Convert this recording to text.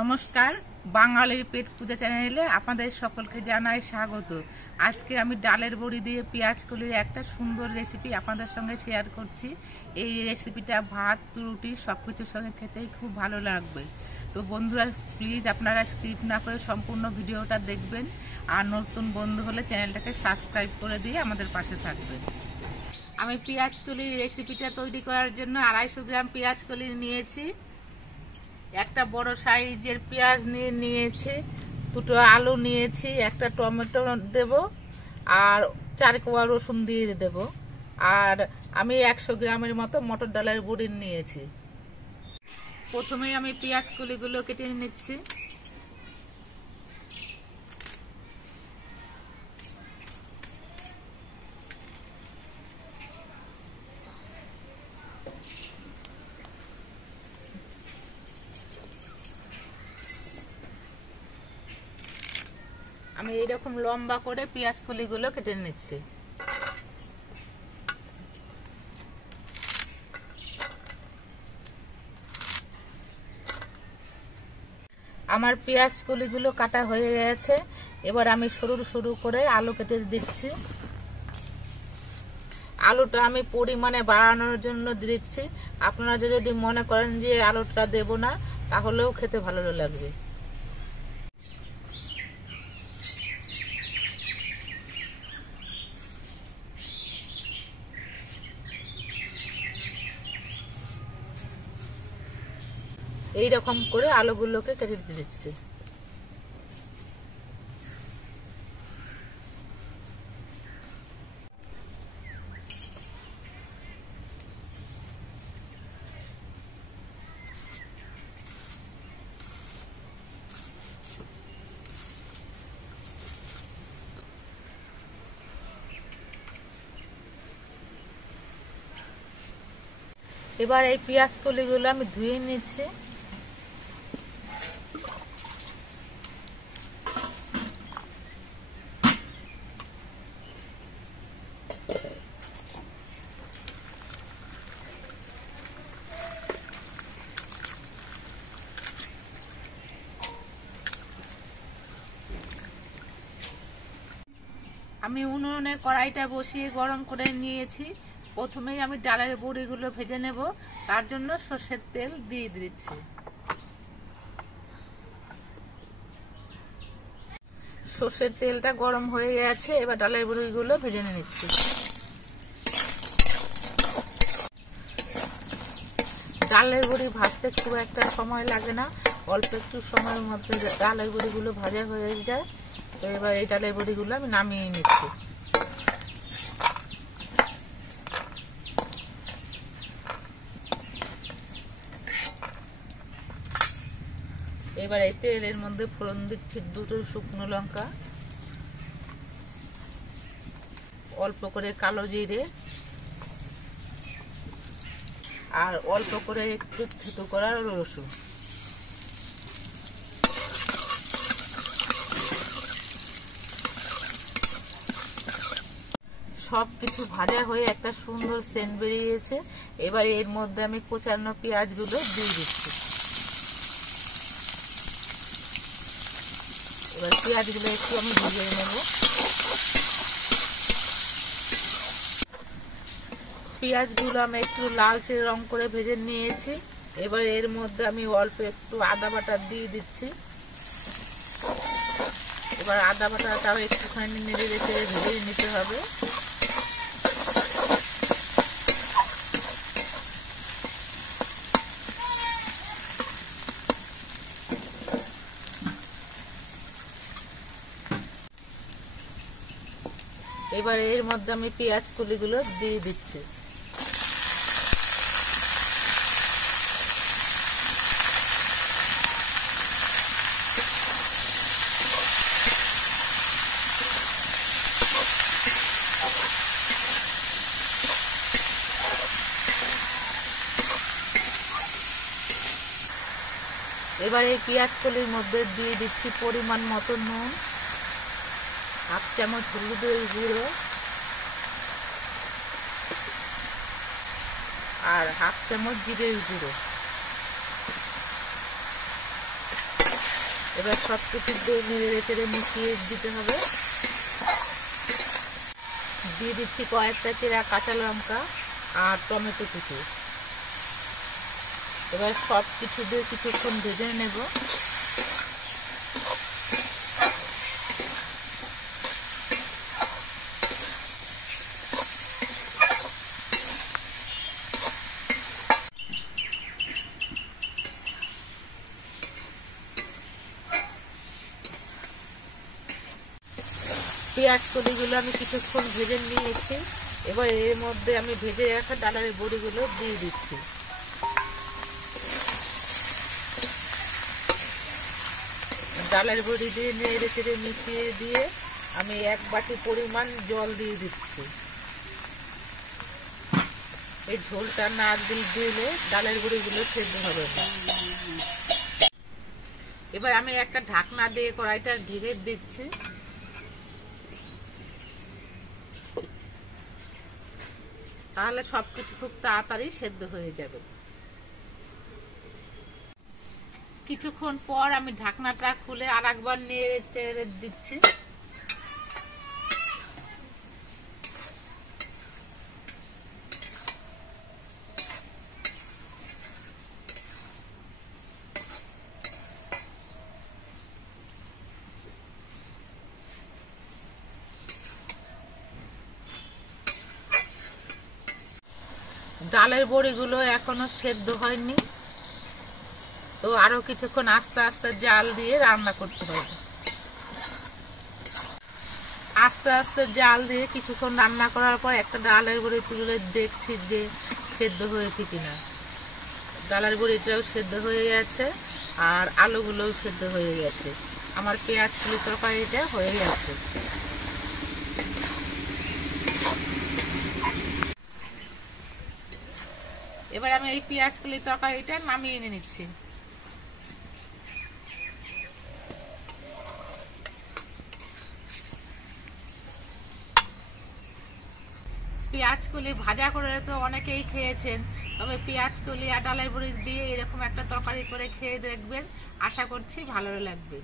নমস্কার, বাঙালির পেট পূজা চ্যানেলে আপনাদের সকলকে জানাই স্বাগত। আজকে আমি ডালের বড়ি দিয়ে পেঁয়াজ কলির একটা সুন্দর রেসিপি আপনাদের সঙ্গে শেয়ার করছি। এই রেসিপিটা ভাত, রুটি সব কিছুর সঙ্গে খেতেই খুব ভালো লাগবে। তো বন্ধুরা, প্লিজ আপনারা স্কিপ না করে সম্পূর্ণ ভিডিওটা দেখবেন, আর নতুন বন্ধু হলে চ্যানেলটাকে সাবস্ক্রাইব করে দিয়ে আমাদের পাশে থাকবেন। আমি পেঁয়াজ কলির রেসিপিটা তৈরি করার জন্য 250 গ্রাম পেঁয়াজ কলি নিয়েছি, একটা বড় সাইজের পেঁয়াজ নিয়েছি, দুটো আলু নিয়েছি, একটা টমেটো দেব, আর 4 কোয়া রসুন দিয়ে দেব, আর আমি 100 গ্রামের মতো মটর ডালের বড়ি নিয়েছি। প্রথমেই আমি পেঁয়াজ কলিগুলো কেটে নিচ্ছি। আমি এইরকম লম্বা করে পেঁয়াজ কলিগুলো কেটে নিচ্ছি। আমার পেঁয়াজ কলিগুলো কাটা হয়ে গেছে। এবার আমি সরু সরু করে আলু কেটে দিচ্ছি। আলুটা আমি পরিমাণে বাড়ানোর জন্য দিচ্ছি। আপনারা যদি মনে করেন যে আলুটা দেব না, তাহলেও খেতে ভালো লাগবে। এইরকম করে আলুগুলোকে কেটে দিচ্ছি। এবার এই পেঁয়াজ কলিগুলো আমি ধুয়ে নিচ্ছি। আমি উনুনে কড়াইটা বসিয়ে গরম করে নিয়েছি। প্রথমেই আমি ডালের বড়িগুলো ভেজে নেব, তার জন্য সরষের তেল দিয়ে দিচ্ছি। সরষের তেলটা গরম হয়ে গেছে, এবার ডালের বড়িগুলো ভেজে নিচ্ছি। ডালের বড়ি ভাজতে খুব একটা সময় লাগে না, অল্প একটু সময়ের মধ্যে ডালের বড়িগুলো ভাজা হয়ে যায়। তো এবার এই ডালের বড়িগুলো আমি নামিয়ে নিচ্ছি। এবার এই তেলের মধ্যে ফোড়ন দিচ্ছি 2টো শুকনো লঙ্কা, অল্প করে কালো জিরে, আর অল্প করে একটু থেতো করা রসুন। সবকিছু ভাজা হয়ে একটা সুন্দর সেন্ট বেরিয়েছে। এবার এর মধ্যে আমি কোচানো পেঁয়াজগুলো দিয়ে দিচ্ছি। এবার পেঁয়াজগুলো একটু আমি ভেজে নেব। পেঁয়াজগুলো আমি একটু লালচে রং করে ভেজে নিয়েছি। এবার এর মধ্যে আমি অল্প একটু আদা বাটা দিয়ে দিচ্ছি। এবার আদা বাটাটাও একটুখানি নেড়ে রেখে ভেজে নিতে হবে। এবার এর মধ্যে আমি পেঁয়াজ কলিগুলো দিয়ে দিচ্ছি। এবার এই পেঁয়াজ কলির মধ্যে দিয়ে দিচ্ছি পরিমাণ মতো নুন, 1/2 চামচ হলুদের গুঁড়ো, আর 1/2 চামচ জিরের গুঁড়ো। এবার সব কিছু দিয়ে নেড়ে চেড়ে মিশিয়ে দিতে হবে। দিয়ে দিচ্ছি কয়েকটা চেরা কাঁচা লঙ্কা আর টমেটো কুচি। এবার সব কিছু দিয়ে কিছুক্ষণ ভেজে নেব। পেঁয়াজ কলিগুলো আমি কিছুক্ষণ ভেজে নিয়েছি। এবার এর মধ্যে আমি ভেজে রাখা ডালের বড়িগুলো দিয়ে দিচ্ছি। ডালের বড়ি দিয়ে নেড়ে চেড়ে মিশিয়ে দিয়ে আমি 1 বাটি পরিমাণ জল দিয়ে দিচ্ছি। এই ঝোলটা না দিলে ডালের বড়িগুলো সেদ্ধ হবে না। এবার আমি একটা ঢাকনা দিয়ে কড়াইটা ঢেকে দিচ্ছি। তাহলে সবকিছু খুব তাড়াতাড়ি সেদ্ধ হয়ে যাবে। কিছুক্ষণ পর আমি ঢাকনাটা খুলে আরেকবার নেড়ে চেড়ে দিচ্ছি। ডালের বড়িগুলো এখনো সেদ্ধ হয়নি, তো আরো কিছুক্ষণ আস্তে আস্তে জাল দিয়ে রান্না করতে হবে। আস্তে আস্তে জাল দিয়ে কিছুক্ষণ রান্না করার পর একটা ডালের বড়ি তুলে দেখছি যে সেদ্ধ হয়েছে কিনা। ডালের বড়িটাও সেদ্ধ হয়ে গেছে আর আলুগুলোও সেদ্ধ হয়ে গেছে। আমার পেঁয়াজ কলি তরকারিটা হয়ে গেছে। এবার আমি এই পেঁয়াজ কলি তরকারিটা নামিয়ে নিচ্ছি। পেঁয়াজ কলি ভাজা করে তো অনেকেই খেয়েছেন, তবে পেঁয়াজ কলি আর ডালের বড়ি দিয়ে এরকম একটা তরকারি করে খেয়ে দেখবেন, আশা করছি ভালো লাগবে।